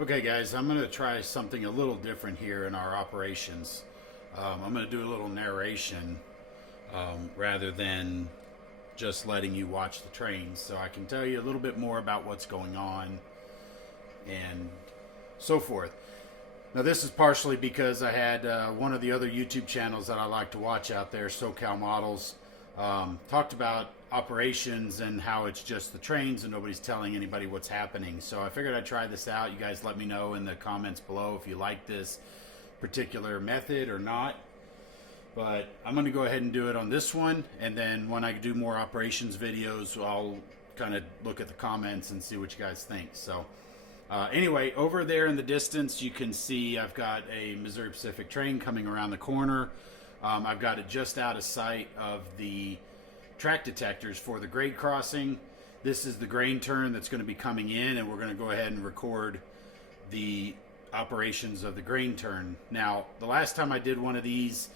Okay guys, I'm going to try something a little different here in our operations. I'm going to do a little narration rather than just letting you watch the trains, so I can tell you a little bit more about what's going on and so forth. Now this is partially because I had one of the other YouTube channels that I like to watch out there, SoCal Models, talked about operations and how it's just the trains and nobody's telling anybody what's happening. So I figured I'd try this out. You guys let me know in the comments below if you like this particular method or not. But I'm going to go ahead and do it on this one, and then when I do more operations videos, I'll kind of look at the comments and see what you guys think. So anyway, over there in the distance you can see I've got a Missouri Pacific train coming around the corner. I've got it just out of sight of the track detectors for the grade crossing. This is the grain turn that's going to be coming in, and we're going to go ahead and record the operations of the grain turn. Now, the last time I did one of these,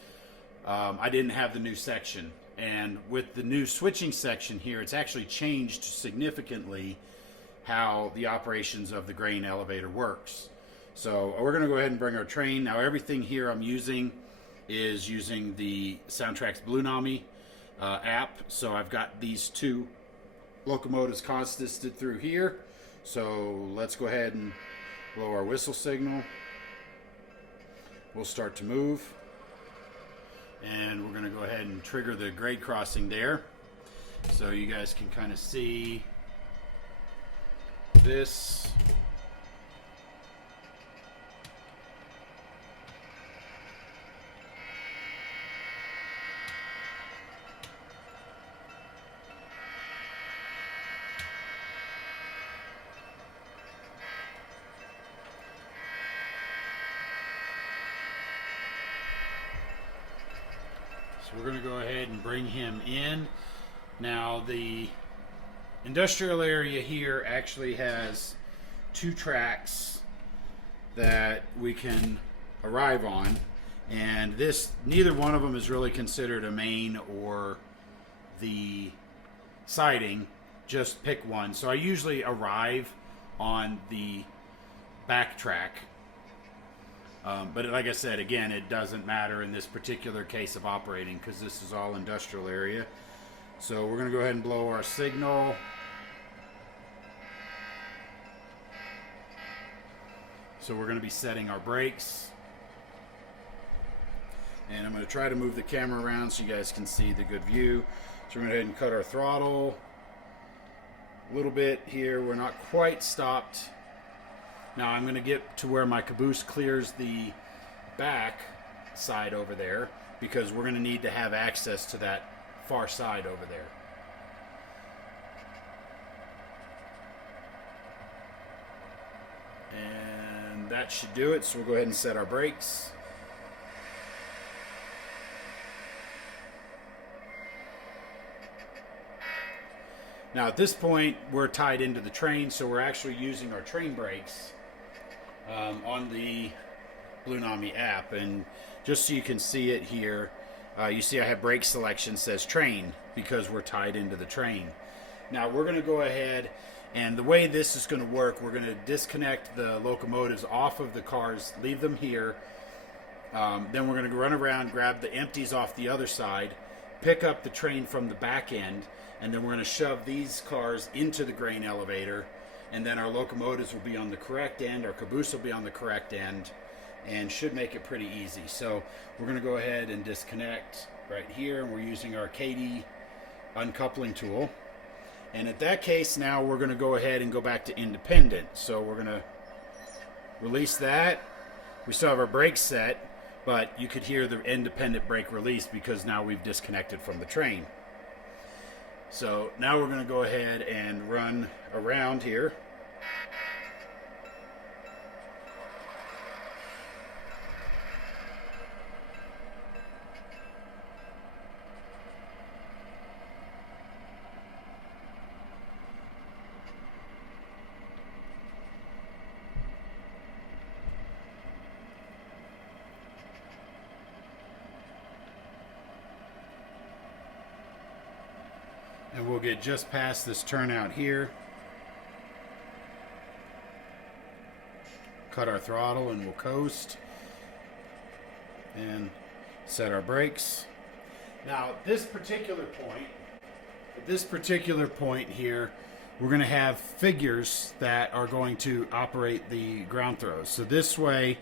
I didn't have the new section, and with the new switching section here, it's actually changed significantly how the operations of the grain elevator works. So we're going to go ahead and bring our train. Now everything here I'm using is using the SoundTraxx Blunami app. So I've got these two locomotives consisted through here. So let's go ahead and blow our whistle signal. We'll start to move. And we're going to go ahead and trigger the grade crossing there. So you guys can kind of see this. So we're going to go ahead and bring him in. Now the industrial area here actually has two tracks that we can arrive on, and neither one of them is really considered a main or the siding. Just pick one. So I usually arrive on the back track. But like I said, again, it doesn't matter in this particular case of operating because this is all industrial area. So we're going to go ahead and blow our signal. So we're going to be setting our brakes. And I'm going to try to move the camera around so you guys can see the good view. So we're going to go ahead and cut our throttle a little bit here. We're not quite stopped. Now I'm going to get to where my caboose clears the back side over there, because we're going to need to have access to that far side over there. And that should do it. So we'll go ahead and set our brakes. Now at this point we're tied into the train, so we're actually using our train brakes on the Blunami app. And just so you can see it here, you see I have brake selection says train because we're tied into the train. Now we're going to go ahead, and the way this is going to work, we're going to disconnect the locomotives off of the cars, leave them here. Then we're going to run around, grab the empties off the other side, pick up the train from the back end, and then we're going to shove these cars into the grain elevator, and then our locomotives will be on the correct end, our caboose will be on the correct end, and should make it pretty easy. So we're going to go ahead and disconnect right here, and we're using our KD uncoupling tool. And at that case, now we're going to go ahead and go back to independent. So we're going to release that. We still have our brakes set, but you could hear the independent brake release because now we've disconnected from the train. So now we're going to go ahead and run around here. And we'll get just past this turnout here. cut our throttle and we'll coast and set our brakes. Now this particular point here, we're going to have figures that are going to operate the ground throws. So this way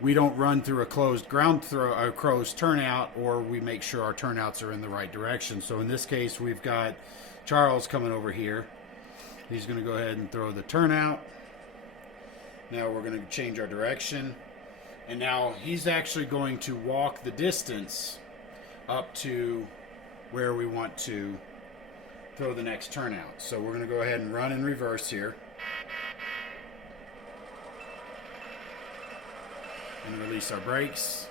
we don't run through a closed closed turnout, or we make sure our turnouts are in the right direction. So in this case, we've got Charles coming over here. He's going to go ahead and throw the turnout. Now we're going to change our direction. And now he's actually going to walk the distance up to where we want to throw the next turnout. So we're going to go ahead and run in reverse here. And release our brakes.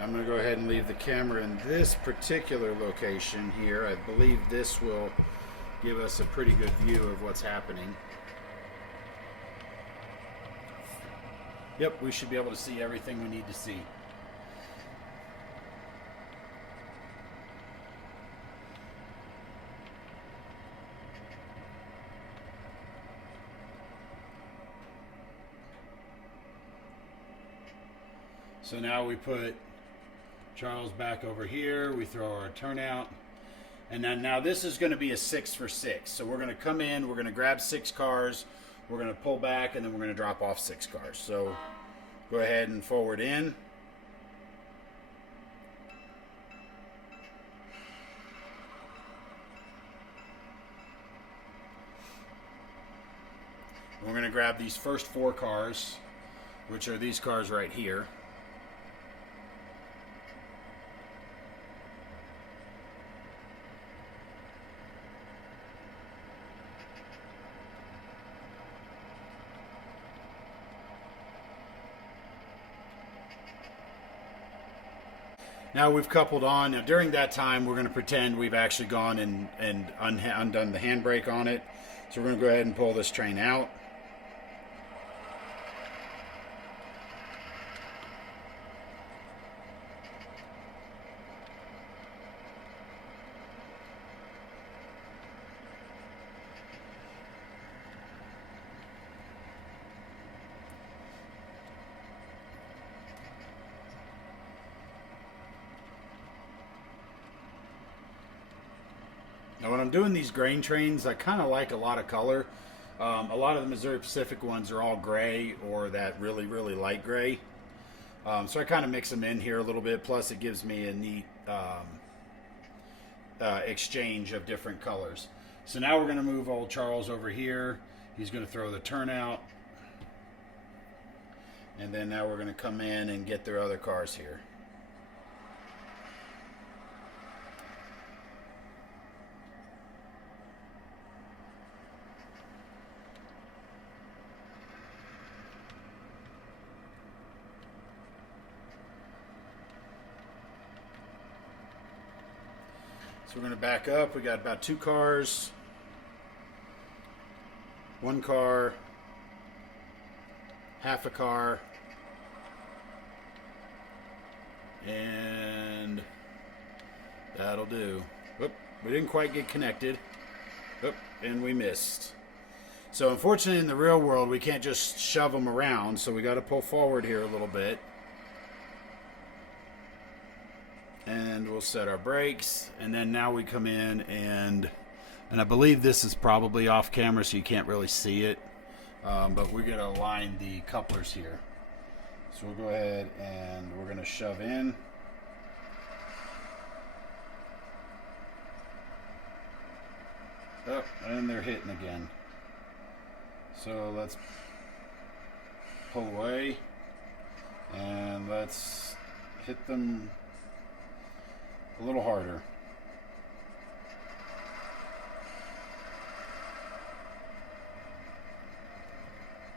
I'm going to go ahead and leave the camera in this particular location here. I believe this will give us a pretty good view of what's happening. Yep, we should be able to see everything we need to see. So now we put Charles back over here, we throw our turnout, and then now this is going to be a 6 for 6. So we're going to come in, we're going to grab 6 cars, we're going to pull back, and then we're going to drop off 6 cars. So go ahead and forward in. We're going to grab these first 4 cars, which are these cars right here. Now we've coupled on. Now during that time, we're going to pretend we've actually gone and undone the handbrake on it. So we're going to go ahead and pull this train out. Now when I'm doing these grain trains, I kind of like a lot of color. A lot of the Missouri Pacific ones are all gray or that really, really light gray. So I kind of mix them in here a little bit. Plus it gives me a neat exchange of different colors. So now we're going to move old Charles over here. He's going to throw the turnout. And then now we're going to come in and get their other cars here. So we're going to back up. We got about 2 cars, 1 car, half a car, and that'll do. Oop, we didn't quite get connected. Oop, and we missed. So unfortunately in the real world we can't just shove them around, so we got to pull forward here a little bit. And we'll set our brakes, and then now we come in and I believe this is probably off camera so you can't really see it, but we're going to align the couplers here. So we'll go ahead and we're going to shove in. Oh, and they're hitting again. So let's pull away and let's hit them a little harder.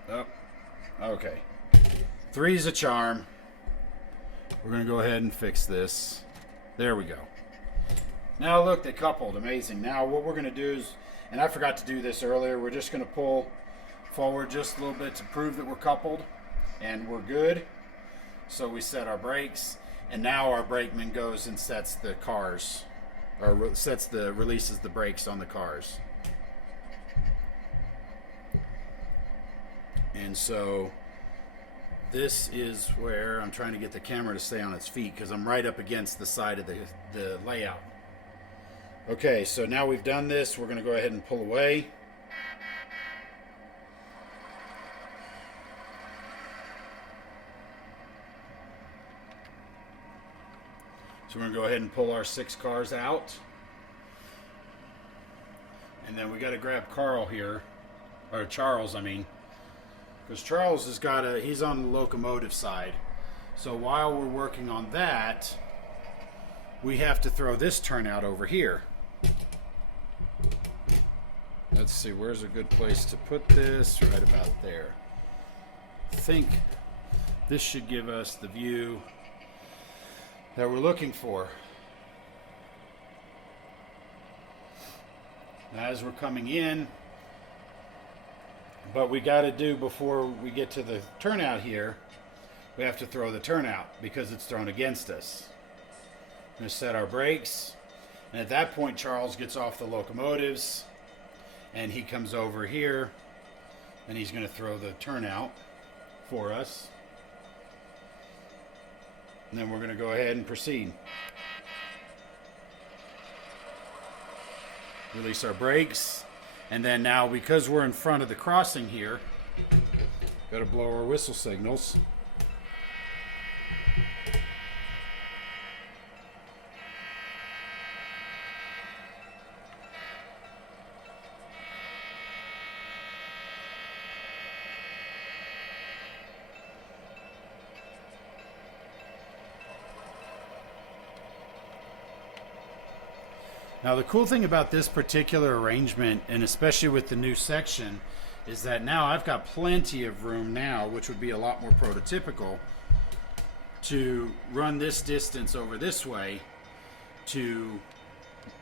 Oh, okay. 3 is a charm. We're going to go ahead and fix this. There we go. Now look, they coupled. Amazing. Now what we're going to do is, and I forgot to do this earlier, we're just going to pull forward just a little bit to prove that we're coupled, and we're good. So we set our brakes. And now our brakeman goes and sets the cars or releases the brakes on the cars. And so this is where I'm trying to get the camera to stay on its feet because I'm right up against the side of the layout. Okay, so now we've done this, we're going to go ahead and pull away. So we're going to go ahead and pull our 6 cars out. And then we got to grab Carl here, or Charles, I mean. Because Charles has he's on the locomotive side. So while we're working on that, we have to throw this turnout over here. Let's see, where's a good place to put this? Right about there. I think this should give us the view that we're looking for. Now, as we're coming in, but we got to do, before we get to the turnout here, we have to throw the turnout because it's thrown against us. We're going to set our brakes, and at that point Charles gets off the locomotives and he comes over here and he's going to throw the turnout for us. And then we're going to go ahead and proceed. Release our brakes. And then now, because we're in front of the crossing here, got to blow our whistle signals. Now, the cool thing about this particular arrangement, and especially with the new section, is that now I've got plenty of room now, which would be a lot more prototypical, to run this distance over this way to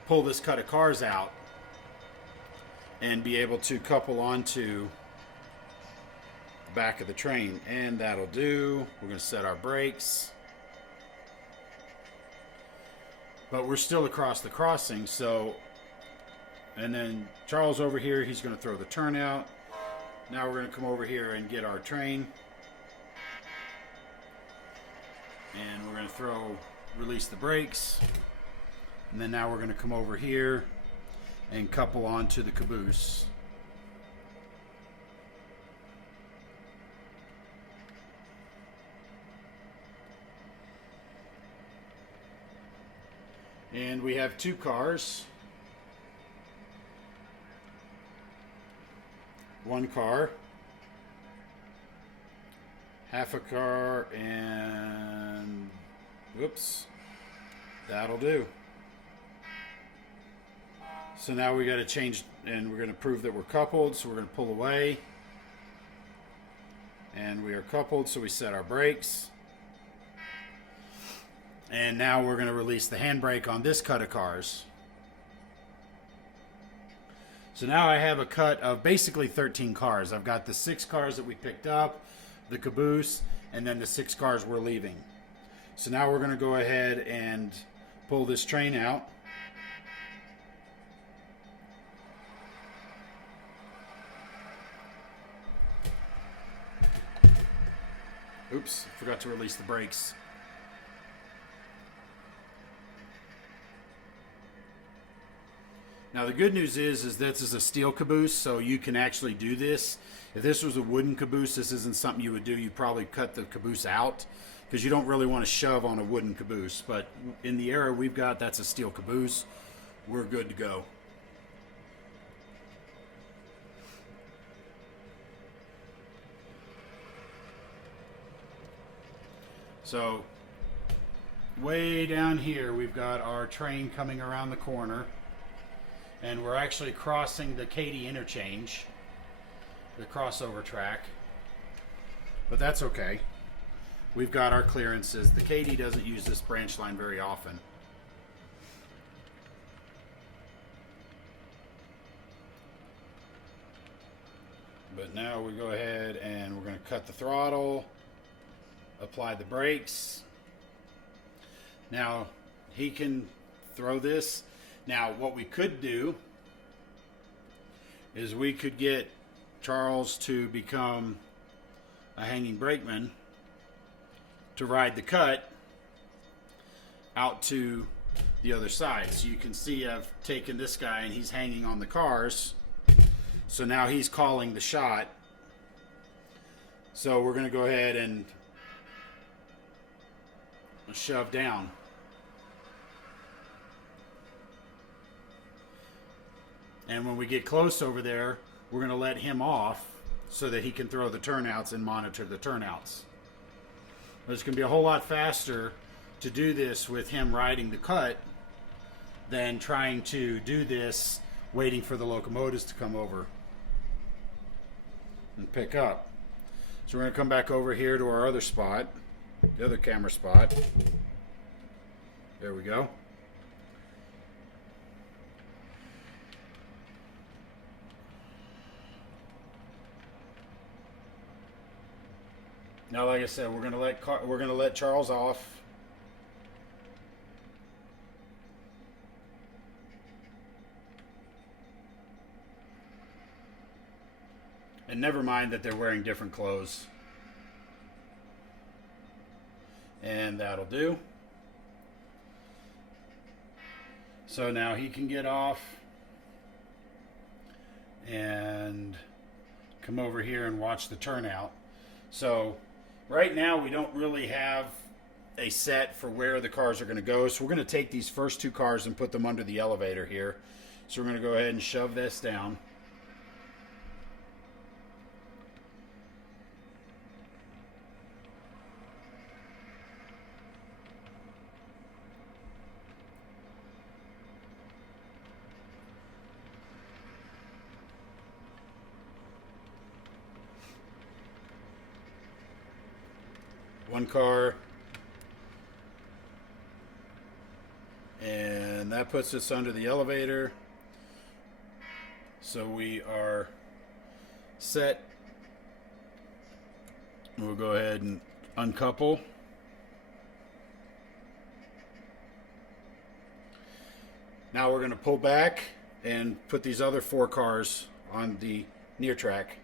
pull this cut of cars out and be able to couple onto the back of the train. And that'll do. We're going to set our brakes. But we're still across the crossing, so, and then Charles over here, he's going to throw the turnout. Now we're going to come over here and get our train. And we're going to release the brakes. And then now we're going to come over here and couple onto the caboose. And we have 2 cars. 1 car. Half a car, and whoops. That'll do. So now we got to change, and we're going to prove that we're coupled, so we're going to pull away. And we are coupled, so we set our brakes. And now we're going to release the handbrake on this cut of cars. So now I have a cut of basically 13 cars. I've got the 6 cars that we picked up, the caboose, and then the 6 cars we're leaving. So now we're going to go ahead and pull this train out. Oops, forgot to release the brakes. Now the good news is this is a steel caboose, so you can actually do this. If this was a wooden caboose, this isn't something you would do. You'd probably cut the caboose out because you don't really want to shove on a wooden caboose. But in the era we've got, that's a steel caboose. We're good to go. So way down here we've got our train coming around the corner. And we're actually crossing the Katy interchange, the crossover track. But that's okay. We've got our clearances. The Katy doesn't use this branch line very often. But now we go ahead and we're going to cut the throttle, apply the brakes. Now he can throw this. Now, what we could do is we could get Charles to become a hanging brakeman to ride the cut out to the other side. So you can see I've taken this guy and he's hanging on the cars. So now he's calling the shot. So we're going to go ahead and shove down. And when we get close over there, we're going to let him off so that he can throw the turnouts and monitor the turnouts. But it's going to be a whole lot faster to do this with him riding the cut than trying to do this waiting for the locomotives to come over and pick up. So we're going to come back over here to our other spot, the other camera spot. There we go. Now, like I said, we're gonna let Charles off. And never mind that they're wearing different clothes. And that'll do. So now he can get off and come over here and watch the turnout. So right now we don't really have a set for where the cars are going to go. So we're going to take these first two cars and put them under the elevator here. So we're going to go ahead and shove this down. One car, and that puts us under the elevator, so we are set. We'll go ahead and uncouple. Now we're going to pull back and put these other four cars on the near track.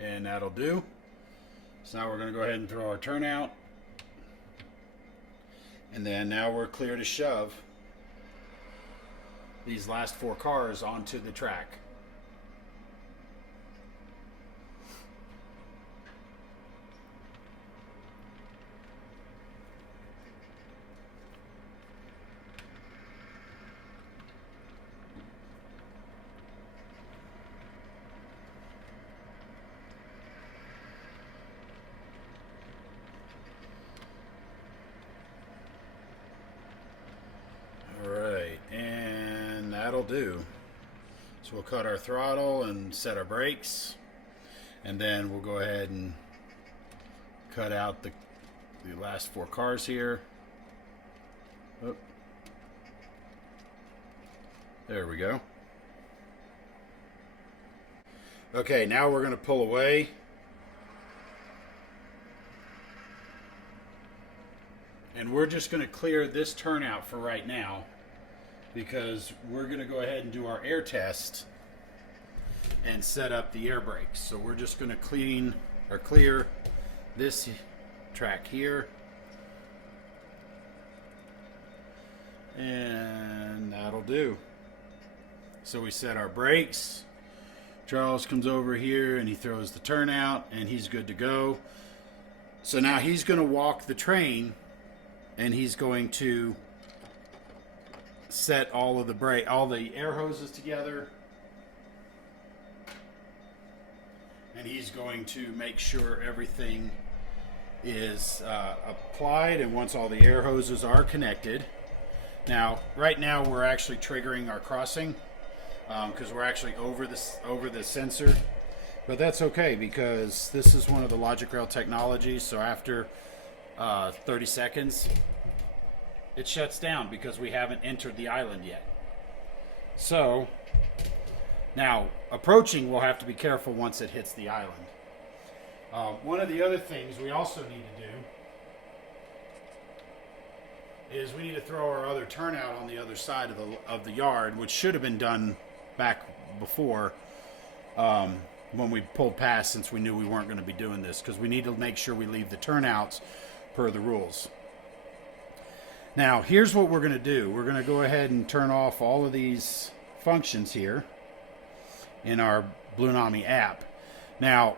And that'll do. So now we're going to go ahead and throw our turnout. And then now we're clear to shove these last four cars onto the track. That'll do. So we'll cut our throttle and set our brakes, and then we'll go ahead and cut out the last four cars here. Oh. There we go. Okay, now we're going to pull away. And we're just going to clear this turnout for right now, because we're going to go ahead and do our air test and set up the air brakes. So we're just going to clear this track here, and that'll do. So we set our brakes. Charles comes over here and he throws the turnout, and he's good to go. So now he's going to walk the train, and he's going to set all the air hoses together, and he's going to make sure everything is applied. And once all the air hoses are connected, now right now we're actually triggering our crossing because we're actually over the sensor, But that's okay, because this is one of the logic rail technologies. So after 30 seconds, it shuts down because we haven't entered the island yet. So now approaching, we'll have to be careful once it hits the island. One of the other things we also need to do is we need to throw our other turnout on the other side of the yard, which should have been done back before when we pulled past, since we knew we weren't going to be doing this, because we need to make sure we leave the turnouts per the rules. Now, here's what we're going to do. We're going to go ahead and turn off all of these functions here in our Blunami app. Now,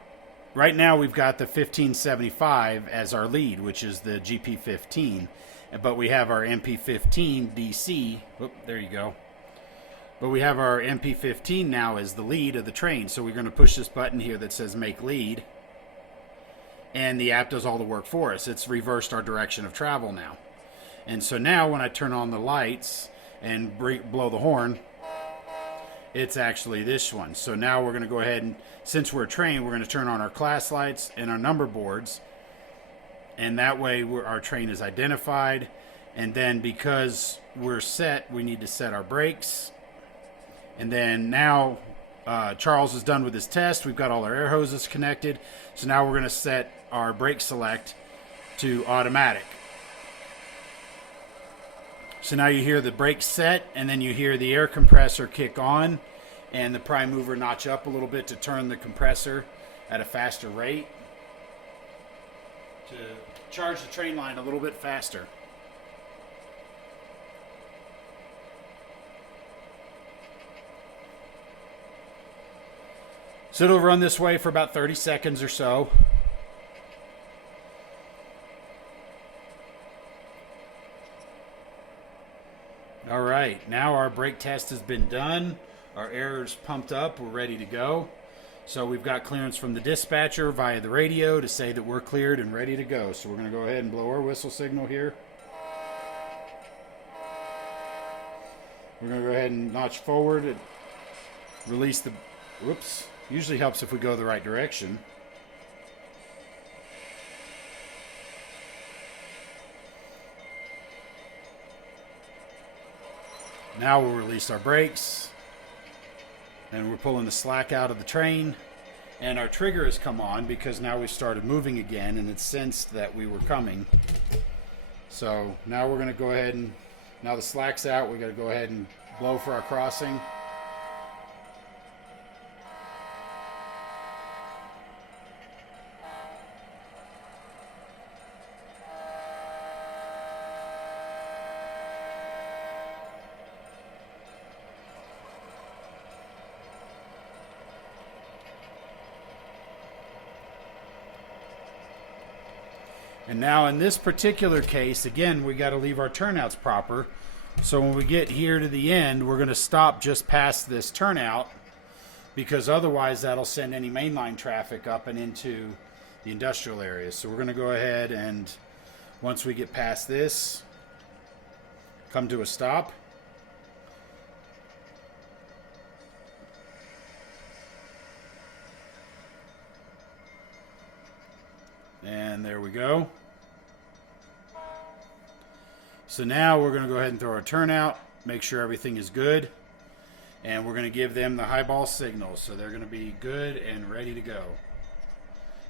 right now we've got the 1575 as our lead, which is the GP15, but we have our MP15 DC. Oop, there you go. But we have our MP15 now as the lead of the train. So we're going to push this button here that says make lead, and the app does all the work for us. It's reversed our direction of travel now. And so now when I turn on the lights and blow the horn, it's actually this one. So now we're going to go ahead and, since we're a train, we're going to turn on our class lights and our number boards. And that way our train is identified. And then because we're set, we need to set our brakes. And then now Charles is done with his test. We've got all our air hoses connected. So now we're going to set our brake select to automatic. So now you hear the brake set, and then you hear the air compressor kick on, and the prime mover notch up a little bit to turn the compressor at a faster rate to charge the train line a little bit faster. So it'll run this way for about 30 seconds or so. All right, now our brake test has been done. Our air is pumped up. We're ready to go. So we've got clearance from the dispatcher via the radio to say that we're cleared and ready to go. So we're going to go ahead and blow our whistle signal here. We're going to go ahead and notch forward and release the... Whoops. Usually helps if we go the right direction. Now we'll release our brakes, and we're pulling the slack out of the train, and our trigger has come on because now we've started moving again, and it sensed that we were coming. So now we're going to go ahead and, now the slack's out, we've got to go ahead and blow for our crossing. And now in this particular case, again, we got to leave our turnouts proper. So when we get here to the end, we're going to stop just past this turnout, because otherwise that'll send any mainline traffic up and into the industrial areas. So we're going to go ahead and, once we get past this, come to a stop. And there we go. So now we're going to go ahead and throw our turnout, make sure everything is good, and we're going to give them the highball signal, so they're going to be good and ready to go.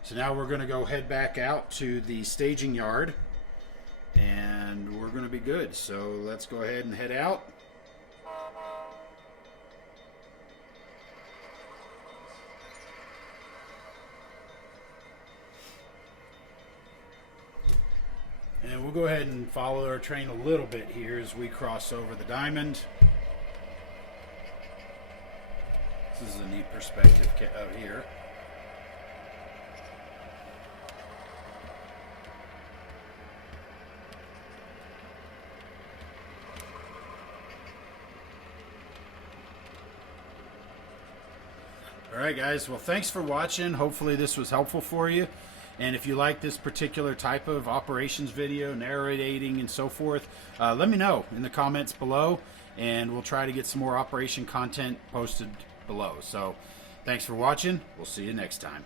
So now we're going to go head back out to the staging yard, and we're going to be good. So let's go ahead and head out. And we'll go ahead and follow our train a little bit here as we cross over the diamond. This is a neat perspective out here. Alright guys, well thanks for watching. Hopefully this was helpful for you. And if you like this particular type of operations video, narrating and so forth, let me know in the comments below, and we'll try to get some more operation content posted below. So Thanks for watching. We'll see you next time.